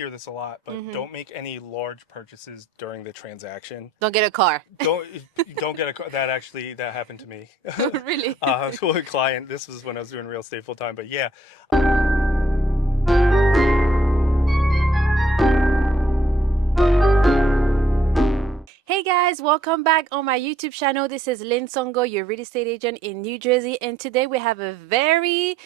hear this a lot, but don't make any large purchases during the transaction. Don't get a car. Don't don't get a that happened to me. Really? To a client. This was when I was doing real estate full time, but yeah. Hey guys, welcome back on my YouTube channel. This is Lyne, your real estate agent in New Jersey, and today we have a very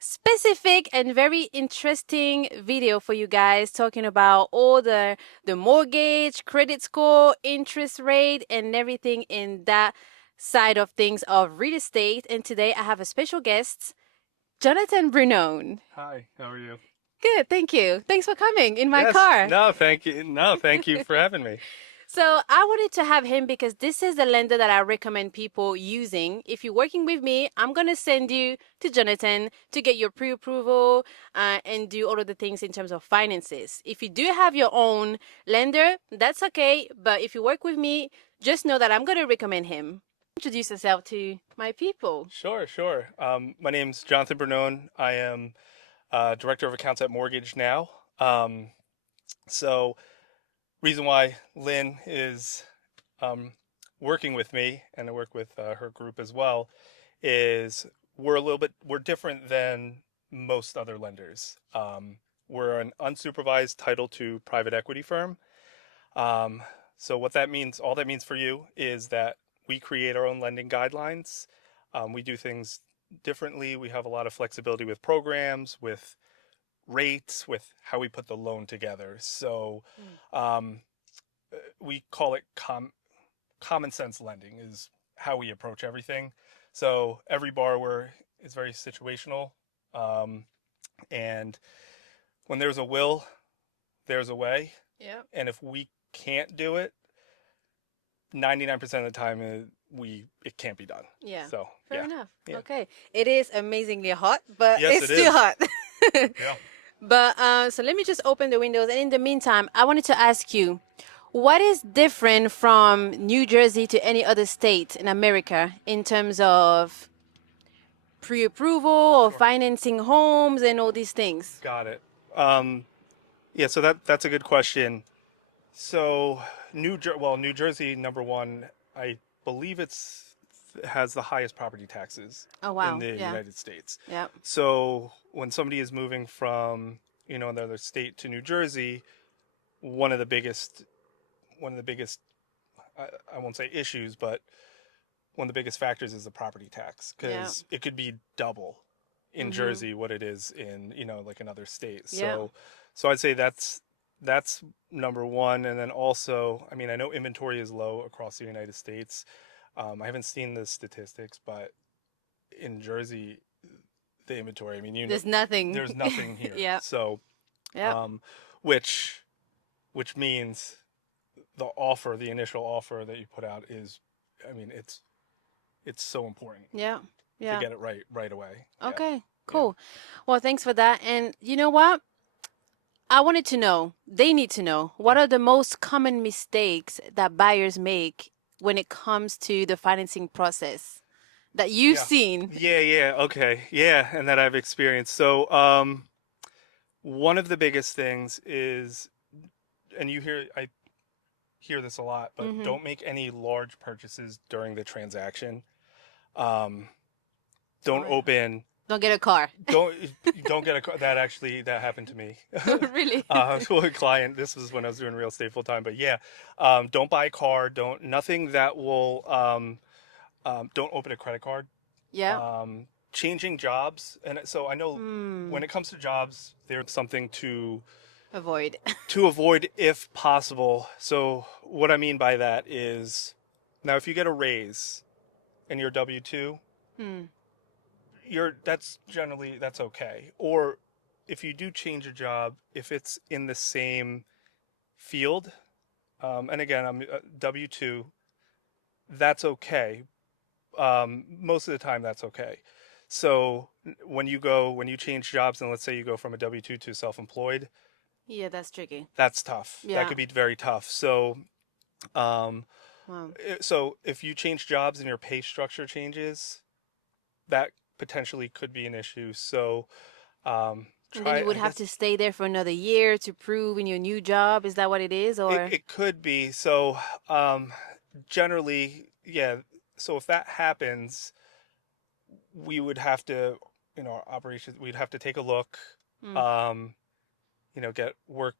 specific and very interesting video for you guys talking about all the mortgage, credit score, interest rate, and everything in that side of things of real estate. And today I have a special guest, Jonathan Brunone. Hi, how are you? Good, thank you. Thanks for coming in my Yes. car. No, thank you. No, thank you for having me. So I wanted to have him because this is the lender that I recommend people using. If you're working with me, I'm going to send you to Jonathan to get your pre-approval and do all of the things in terms of finances. If you do have your own lender, that's okay. But if you work with me, just know that I'm going to recommend him. Introduce yourself to my people. Sure. My name's Jonathan Brunone. I am Director of Accounts at Mortgage Now. So reason why Lynn is working with me, and I work with her group as well, is we're different than most other lenders. We're an unsupervised Title II private equity firm. So what that means, all that means for you is that we create our own lending guidelines. We do things differently. We have a lot of flexibility with programs, with rates, with how we put the loan together. So we call it common sense lending is how we approach everything. So every borrower is very situational. And when there's a will, there's a way. Yeah. And if we can't do it, 99% of the time it can't be done. Yeah. So Fair yeah. enough. Yeah. Okay. It is amazingly hot, but Yes, it's it still is. hot. Yeah. But so let me just open the windows. And in the meantime, I wanted to ask you, what is different from New Jersey to any other state in America in terms of pre-approval or Sure. financing homes and all these things? Got it. Yeah, so that's a good question. So New Jersey, number one, I believe has the highest property taxes Oh, in wow. the Yeah. United States. Yeah. So when somebody is moving from, another state to New Jersey, one of the biggest, I won't say issues, but one of the biggest factors is the property tax, Yeah. because it could be double in Jersey what it is in, like another state. Yeah. So I'd say that's number one. And then also, I mean, I know inventory is low across the United States. I haven't seen the statistics, but in Jersey, the inventory, I mean, There's nothing. there's nothing here. Yeah. So, Yeah. which means the initial offer that you put out is, I mean, it's so important Yeah. to Yeah. get it right away. Yeah. Okay. Cool. Well, thanks for that. And you know what? I wanted to know, they need to know, what are the most common mistakes that buyers make when it comes to the financing process that you've Yeah. seen? Yeah. Okay. Yeah. And that I've experienced. So, one of the biggest things is, and I hear this a lot, but don't make any large purchases during the transaction. Don't Oh, open, don't get a car. don't, don't get that happened to me. Really? To a client. This was when I was doing real estate full time, but yeah, don't buy a car. Nothing that will, don't open a credit card. Yeah. Changing jobs. And so I know when it comes to jobs, there's something Avoid. to avoid if possible. So what I mean by that is, now if you get a raise and you're W-2, that's okay. Or if you do change a job, if it's in the same field, and again, I'm W-2, that's okay. Most of the time that's okay. So when you change jobs, and let's say you go from a W-2 to self-employed, Yeah, that's tricky. that's tough. That Yeah. could be very tough. So, Wow. so if you change jobs and your pay structure changes, that potentially could be an issue. So, And then try, you would I have guess to stay there for another year to prove in your new job. Is that what it is? Or it could be. So, generally, yeah. So if that happens, we would have to, operations, we'd have to take a look, mm, um, get work,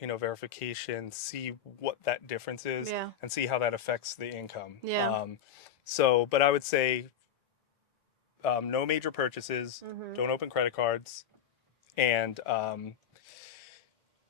verification, see what that difference is, yeah, and see how that affects the income. yeah. But I would say, no major purchases, Mm-hmm. don't open credit cards, and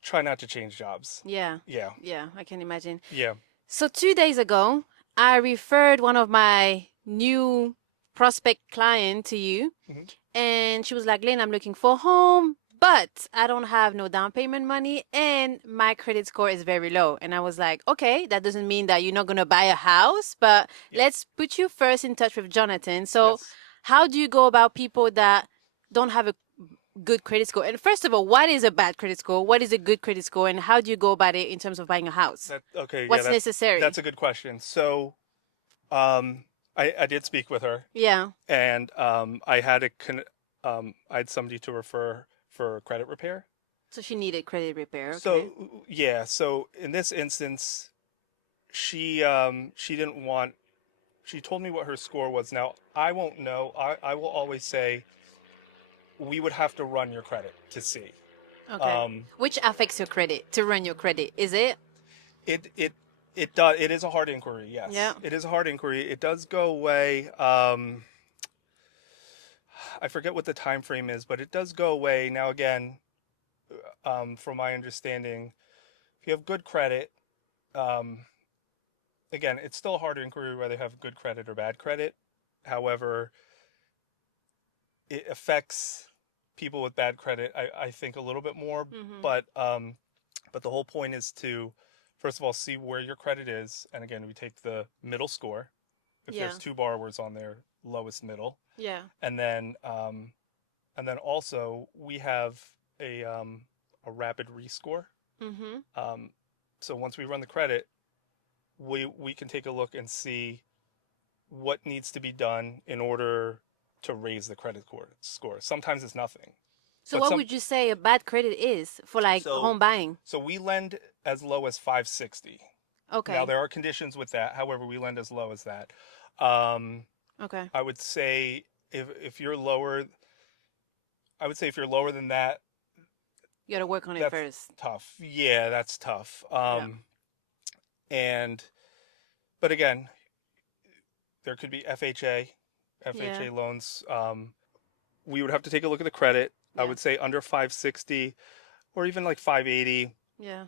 try not to change jobs. Yeah, Yeah, yeah, I can imagine. yeah. So 2 days ago, I referred one of my new prospect client to you, Hmm. and she was like, "Lynn, I'm looking for a home, but I don't have no down payment money, and my credit score is very low." And I was like, "Okay, that doesn't mean that you're not gonna buy a house, but Yeah. let's put you first in touch with Jonathan." So, Yes. how do you go about people that don't have a good credit score? And first of all, what is a bad credit score? What is a good credit score? And how do you go about it in terms of buying a house? That okay. Yeah, What's necessary? that's a good question. So, um, I did speak with her, Yeah. and I had somebody to refer for credit repair. So she needed credit repair. Okay. So yeah, so in this instance, she didn't want. She told me what her score was. Now I won't know. I will always say we would have to run your credit to see. Okay. Um, Which affects your credit to run your credit? Is it? it it it does. It is a hard inquiry. Yeah. Yes, it is a hard inquiry. It does go away. I forget what the time frame is, but it does go away. Now again, from my understanding, if you have good credit, um, again, it's still a hard inquiry whether you have good credit or bad credit. However, it affects people with bad credit, I think, a little bit more. Mm-hmm. But um, but the whole point is to, first of all, see where your credit is, and again, we take the middle score. If Yeah. there's two borrowers on there, lowest middle, Yeah. and then also we have a rapid rescore. Mm-hmm. Um, so once we run the credit, we can take a look and see what needs to be done in order to raise the credit score. Sometimes it's nothing, So but what would you say a bad credit is for like so home buying? so we lend as low as 560. Now Okay. there are conditions with that. However, we lend as low as that. Um, Okay. I would say if you're lower, I would say if you're lower than that, You got to work on it that's first. tough. Yeah, that's tough. Yeah. And but again, there could be Yeah. FHA loans. We would have to take a look at the credit. I Yeah. would say under 560 or even like 580, Yeah.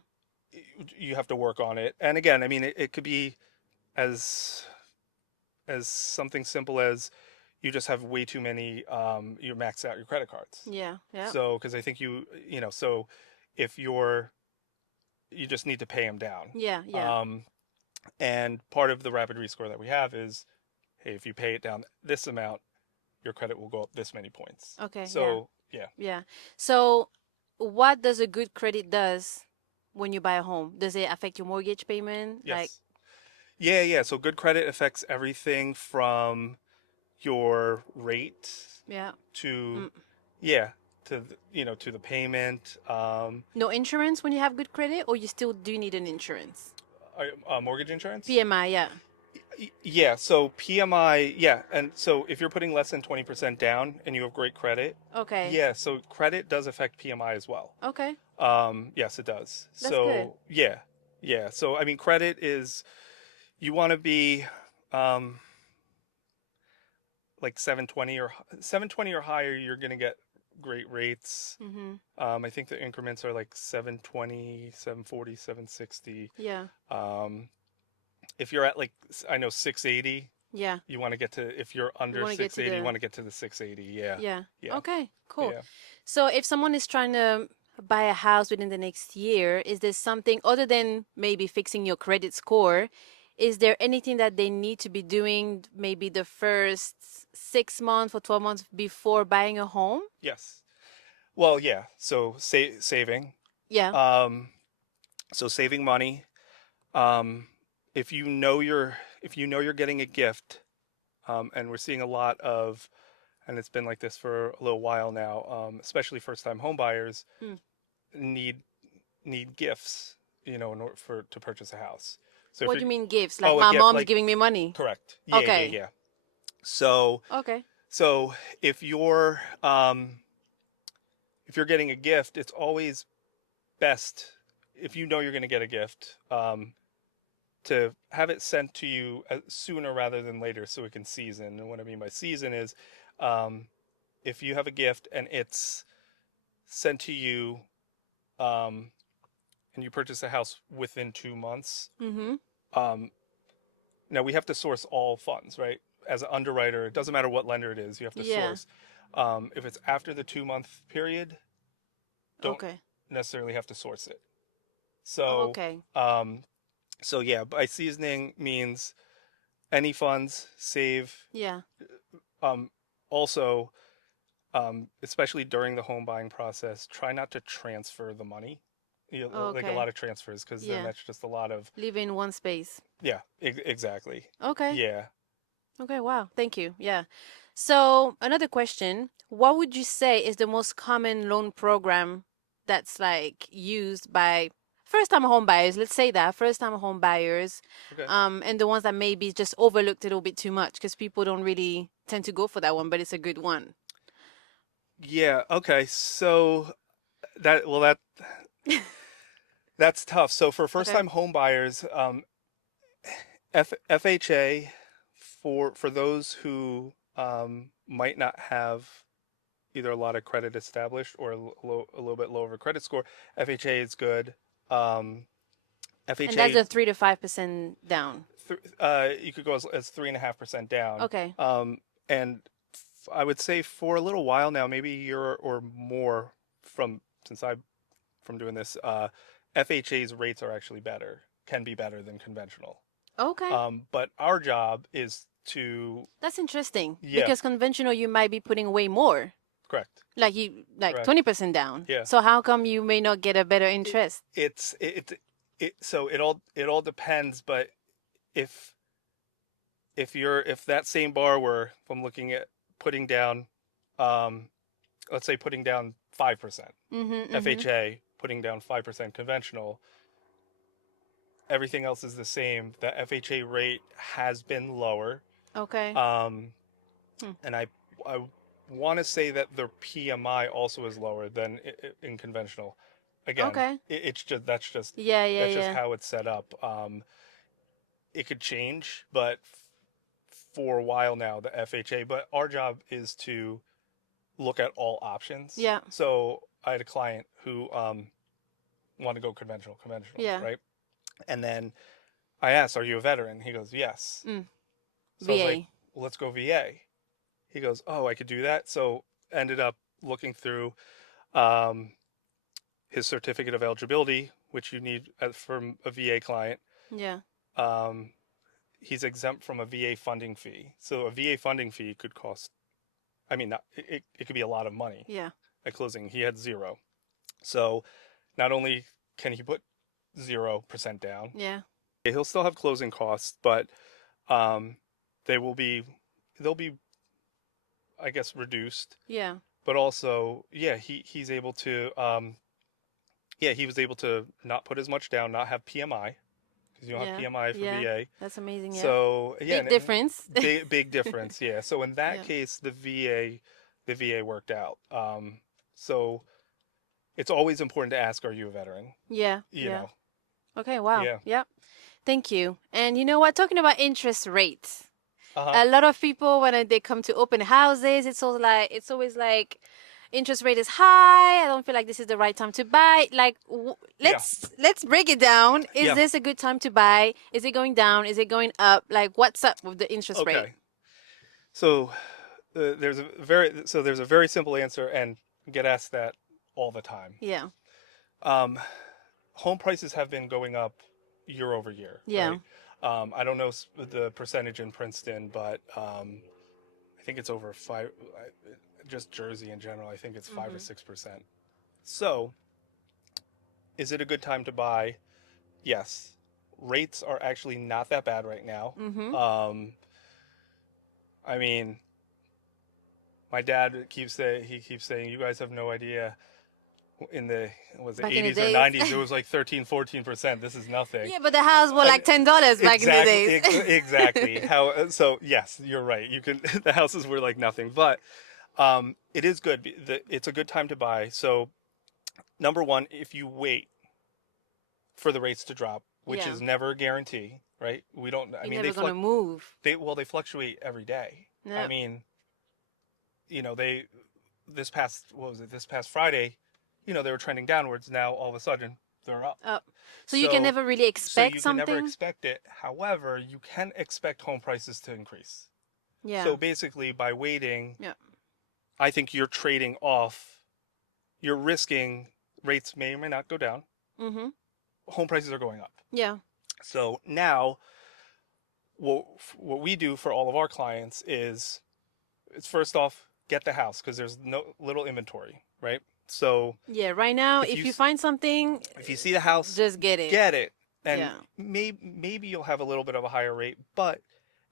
you have to work on it. And again, I mean, it could be as something simple as you just have way too many. You max out your credit cards. Yeah. Yeah. So because I think so if you just need to pay them down. Yeah. Yeah. Um, and part of the rapid rescore that we have is, hey, if you pay it down this amount, your credit will go up this many points. Okay. Yeah. So yeah, Yeah. So what does a good credit does when you buy a home? Does it affect your mortgage payment? Like, yes, yeah. So good credit affects everything from your rate yeah. to Mm. yeah to the payment. No insurance when you have good credit, or you still do need an insurance? Mortgage insurance. PMI, yeah. Yeah, so PMI, yeah, and so if you're putting less than 20% down and you have great credit, Okay. yeah, so credit does affect PMI as well. Okay. Yes, it does. That's good. So yeah, yeah. So I mean, credit is you want to be um, like 720 or higher. You're gonna get great rates. Mm-hmm. I think the increments are like 720, 740, 760. Yeah. Um, if you're at like I know 680, Yeah. you want to get to if you're You under want to get to 680, you the want to get to the 680. Yeah, yeah. yeah, Okay, cool. yeah. So if someone is trying to buy a house within the next year, is there something other than maybe fixing your credit score? Is there anything that they need to be doing maybe the first 6 months or 12 months before buying a home? Yes. Well, yeah. So saving. Yeah. Um, so saving money. Um, if you know you're getting a gift, and we're seeing a lot of and it's been like this for a little while now. Especially first-time home buyers Mm. need need gifts, in order for to purchase a house. So if What you're do you mean gifts? Like oh, a my gift mom's like giving me money. correct. Yeah, yeah, Okay. yeah. So Okay. so if you're getting a gift, it's always best if you know you're going to get a gift to have it sent to you sooner rather than later so it can season. And what I mean by season is um, if you have a gift and it's sent to you um, and you purchase a house within 2 months, Mm-hmm. um, now we have to source all funds, right? As an underwriter, it doesn't matter what lender it is, you have to Yeah. source. If it's after the 2 month period, don't Okay. necessarily have to source it. So, Okay. um, so yeah, by seasoning means any funds save. Yeah. Um, Also, especially during the home buying process, try not to transfer the money. Like a Okay. lot of transfers, because then Yeah. that's just a lot of Live in one space. yeah, exactly. Okay. Yeah. Okay. Wow. Thank you. Yeah. So another question: what would you say is the most common loan program that's like used by first-time home buyers? Let's say that first-time home buyers, Okay. and the ones that maybe just overlooked a little bit too much because people don't really tend to go for that one, but it's a good one. Yeah. Okay. So that's tough. So for first Okay. time home buyers, FHA for those who might not have either a lot of credit established or a little bit lower credit score, FHA is good. Um, And that's FHA, a 3 to 5% down. you could go as 3.5% down. Okay. And I would say for a little while now, maybe a year or more from since I from doing this, FHA's rates are actually better, can be better than conventional. Okay. But our job is to, That's interesting yeah, because conventional you might be putting way more, correct, like you like correct, 20% down. yeah. So how come you may not get a better It, interest? so it all depends. But if if that same borrower, if I'm looking at putting down, um, let's say putting down 5% Mhm. Mhm. FHA, putting down 5% conventional, everything else is the same. The FHA rate has been lower. Okay. Um, Hmm. and I want to say that their PMI also is lower than in conventional. Again, Okay. it's just Yeah, yeah, that's just yeah. how it's set up. It could change, but for a while now, the FHA. But our job is to look at all options. Yeah. So I had a client who wanted to go conventional, Yeah. right? And then I asked, "Are you a veteran?" He goes, "Yes." Mm. So I was like, VA. well, "Let's go VA." He goes, "Oh, I could do that." So ended up looking through um, his certificate of eligibility, which you need from a VA client. Yeah. Um, he's exempt from a VA funding fee. So a VA funding fee could cost, I mean, not, it could be a lot of money Yeah. at closing. He had zero. So not only can he put 0% down, Yeah. he'll still have closing costs, but um, they will be, they'll be, I guess, reduced. Yeah. But also, yeah, he was able to not put as much down, not have PMI because you don't have Yeah. PMI for Yeah. VA. That's amazing. Yeah. So yeah, Big difference. big difference. Yeah. So in that Yeah. case, the VA worked out. So it's always important to ask, are you a veteran? Yeah. You Yeah. know. Okay. Wow. Yeah. Yeah. Thank you. And you know what? Talking about interest rates, Uh huh. a lot of people when they come to open houses, it's always like interest rate is high. I don't feel like this is the right time to buy. Like, Yeah. let's break it down. Is Yeah. this a good time to buy? Is it going down? Is it going up? Like, what's up with the interest rate? Okay. So there's a very simple answer, and get asked that all the time. Yeah. Um, Home prices have been going up year over year, Yeah. right? I don't know the percentage in Princeton, but I think it's over five. Just Jersey in general, I think it's 5 or 6%. So, is it a good time to buy? Yes. Rates are actually not that bad right now. Mm-hmm. Um, I mean, My dad keeps saying, you guys have no idea. In the was it Back in the 80s or days. 90s, it was like 13-14%. This is nothing. Yeah, but the house were like $10 back in the Exactly, days. exactly. How so? Yes, you're right. You can the houses were like nothing, but it is good. It's a good time to buy. So number one, if you wait for the rates to drop, which Yeah, is never a guarantee, right? We don't. I you're mean, never gonna move. they fluctuate every day. I No. mean, they this past what was it? This past Friday, they were trending downwards. Now all of a sudden they're up. Oh, so you can So never really so expect you can never something. expect it. However, you can expect home prices to increase. Yeah, So basically, by waiting, yeah. I think you're trading off. You're risking rates may or may not go down. Mhm. Home prices are going up. Yeah. So now, what what we do for all of our clients is, it's first off get the house because there's no little inventory, right? So Yeah. Right now, if if you you find something, if you see the house, just get it. get it, and Yeah. maybe you'll have a little bit of a higher rate, but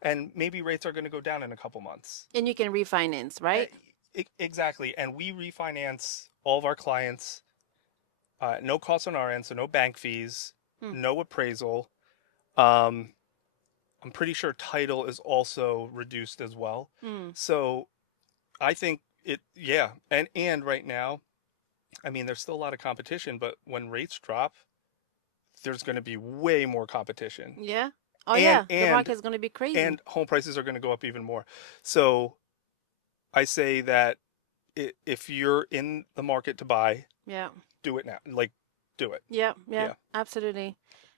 and maybe rates are going to go down in a couple months. And you can refinance, right? Exactly, and we refinance all of our clients, no cost on our end, so no bank fees, Hmm. no appraisal. Um, I'm pretty sure title is also reduced as well. Hmm. So I think yeah, and right now, I mean, there's still a lot of competition, but when rates drop, there's going to be way more competition, Yeah. Oh and yeah, the and market's gonna be crazy. and home prices are going to go up even more. So I say that if you're in the market to buy, Yeah. do it now. Like, do it. Yeah. Yeah. Yeah, Absolutely.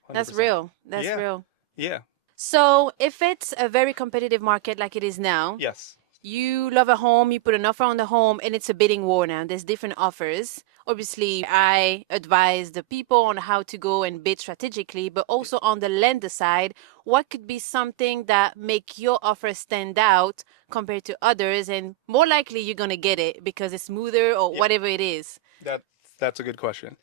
That's 100%. real. That's Yeah, real. yeah, So if it's a very competitive market like it is now, yes, you love a home, you put an offer on the home, and it's a bidding war now. There's different offers. Obviously, I advise the people on how to go and bid strategically, but also on the lender side, what could be something that make your offer stand out compared to others, and more likely you're gonna get it because it's smoother or yeah. whatever it is. That that's a good question.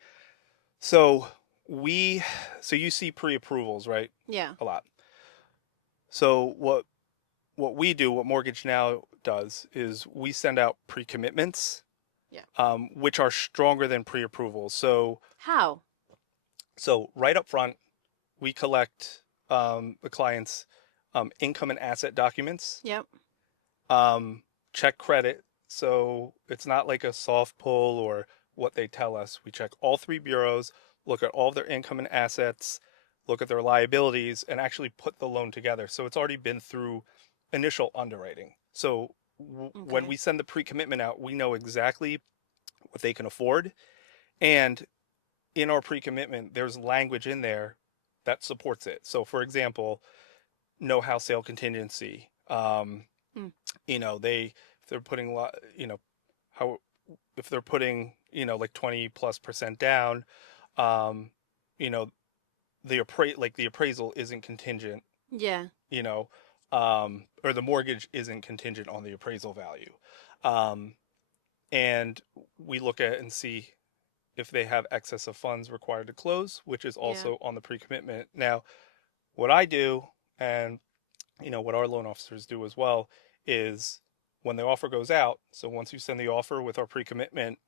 So we, so you see pre-approvals, right? Yeah, A lot. So what we do, what Mortgage Now does, is we send out pre-commitments, yeah. which are stronger than pre-approvals. How? So right up front, we collect the client's income and asset documents, Yep. check credit. So it's not like a soft pull or what they tell us. We check all three bureaus, look at all of their income and assets, look at their liabilities, and actually put the loan together. So it's already been through initial underwriting. So when Okay. we send the pre-commitment out, we know exactly what they can afford. And in our pre-commitment, there's language in there that supports it. So for example, no house sale contingency. Mm. If they're putting how if they're putting like 20+% down, um, you know the appraisal isn't contingent, Yeah. you know, or the mortgage isn't contingent on the appraisal value, um, and we look at and see if they have excess of funds required to close, which is Yeah. also on the pre-commitment. Now, what I do, and what our loan officers do as well, is when the offer goes out. So once you send the offer with our pre-commitment,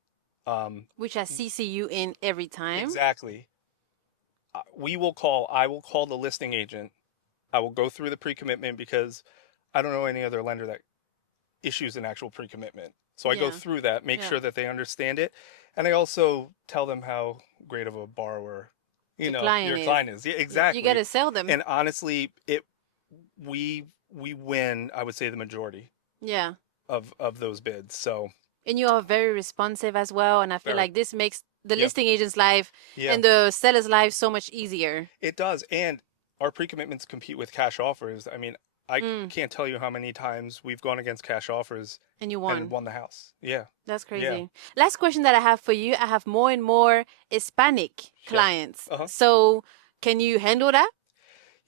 um, Which I CC you in every time. exactly, I will call the listing agent. I will go through the pre-commitment because I don't know any other lender that issues an actual pre-commitment. So I go Yeah. through that, make Yeah. sure that they understand it, and I also tell them how great of a borrower, Your client your is. client is. Yeah, You exactly. gotta sell them. And honestly, we win, I would say, the majority Yeah. of those bids. So And you are very responsive as well. And I feel very, like this makes the yeah, listing agent's life yeah, and the seller's life so much easier. it does. And our pre-commitments compete with cash offers. I mean, I Mm. can't tell you how many times we've gone against cash offers And you and won. won the house. Yeah, That's yeah, crazy. Last question that I have for you. I have more and more Hispanic yeah. clients. Uh-huh. So can you handle that?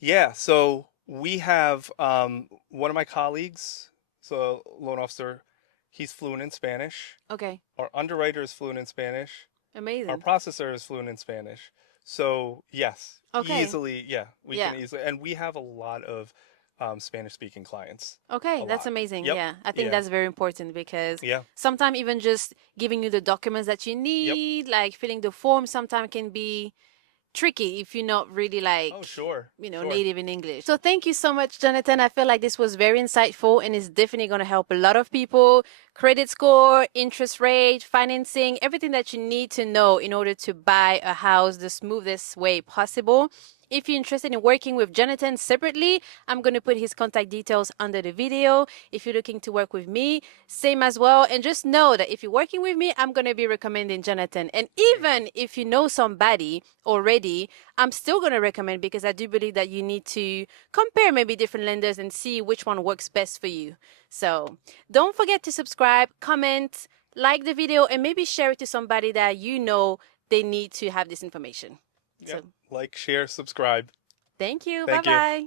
Yeah, so we have one of my colleagues, so loan officer, he's fluent in Spanish. Okay. Our underwriter is fluent in Spanish. Our Amazing. processor is fluent in Spanish. So yes, Okay. easily, yeah, we can Yeah. easily, and we have a lot of Spanish-speaking clients a Okay, that's lot. amazing. Yep. Yeah, I think Yeah. that's very important because Yeah. sometimes even just giving you the documents that you Yep. need, like filling the form, sometimes can be tricky if you're not really Oh, like, sure. Sure. native in English. So thank you so much, Jonathan. I feel like this was very insightful and is definitely going to help a lot of people. Credit score, interest rate, financing, everything that you need to know in order to buy a house the smoothest way possible. If you're interested in working with Jonathan separately, I'm going to put his contact details under the video. If you're looking to work with me, same as well. And just know that if you're working with me, I'm going to be recommending Jonathan. And even if you know somebody already, I'm still going to recommend because I do believe that you need to compare maybe different lenders and see which one works best for you. So don't forget to subscribe, comment, like the video, and maybe share it to somebody that you know they need to have this information. So Yep. Like, share, subscribe. thank you. Bye Thank you. bye.